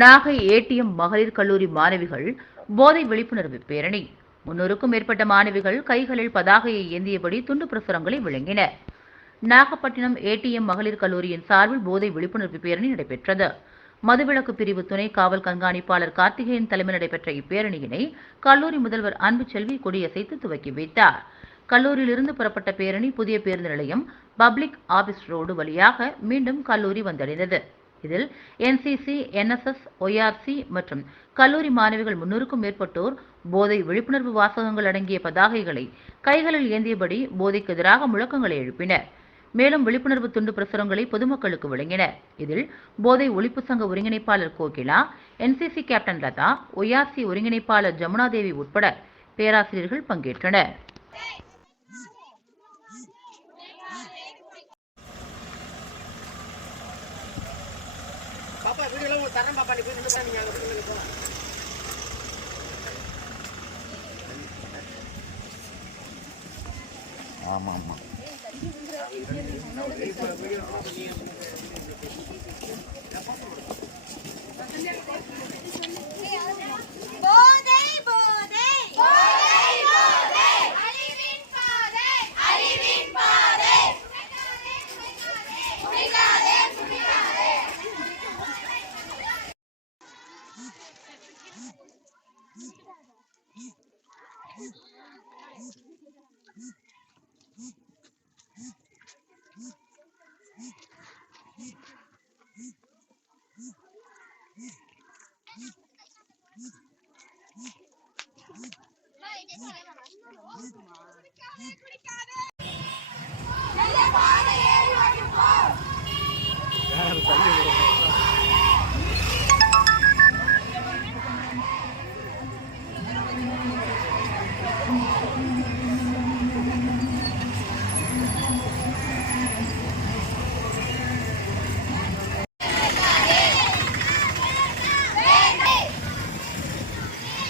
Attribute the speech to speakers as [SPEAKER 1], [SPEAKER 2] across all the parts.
[SPEAKER 1] Nagai ATM மகளிர் கல்லூரி மாணவிகள் போதை விழிப்புணர்வு பேரணி. முன்னூறுக்கும் மேற்பட்ட மாணவிகள் கைகளில் பதாகையை ஏந்தியபடி துண்டு பிரசுரங்களை விளங்கின நாகப்பட்டினம் ஏடிஎம் மகளிர் கல்லூரியின் சார்பில் போதை விழிப்புணர்வு பேரணி நடைபெற்றது. மதுவிலக்கு பிரிவு துணை காவல் கண்காணிப்பாளர் கார்த்திகேயன் தலைமை நடைபெற்ற இப்பேரணியினை கல்லூரி முதல்வர் அன்பு செல்வி கொடியசைத்து துவக்கி வைத்தார். கல்லூரியிலிருந்து புறப்பட்ட பேரணி புதிய பேருந்து நிலையம் பப்ளிக் ஆபீஸ் ரோடு வழியாக மீண்டும் கல்லூரி வந்தடைந்தது. இதில் என்சிசி என்எஸ்எஸ் ஒய்ஆர்சி மற்றும் கல்லூரி மாணவிகள் முன்னூறுக்கும் மேற்பட்டோர் போதை விழிப்புணர்வு வாசகங்கள் அடங்கிய பதாகைகளை கைகளில் ஏந்தியபடி போதைக்கு எதிராக முழக்கங்களை எழுப்பினர். மேலும் விழிப்புணர்வு துண்டு பிரசுரங்களை பொதுமக்களுக்கு வழங்கினர். இதில் போதை ஒழிப்பு சங்க ஒருங்கிணைப்பாளர் Kokila NCC captain Latha YRC ஒருங்கிணைப்பாளர் ஜமுனாதேவி உட்பட பேராசிரியர்கள் பங்கேற்றனர்.
[SPEAKER 2] பாப்பா வீடியோலாம் உங்களுக்கு தரேன் பாப்பா நீ போய் நின்று நீங்கள் அங்கே போய் போகலாம்
[SPEAKER 3] ஆமாம் ஆமாம்
[SPEAKER 4] Thank you.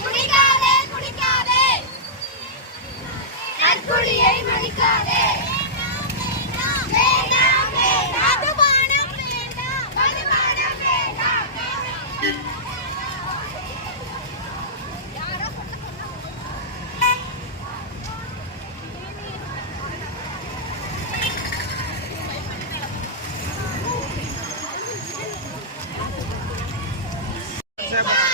[SPEAKER 4] குடிக்காதே குடிக்காதே. நற்குழியை மதிக்காதே.
[SPEAKER 2] Yeah.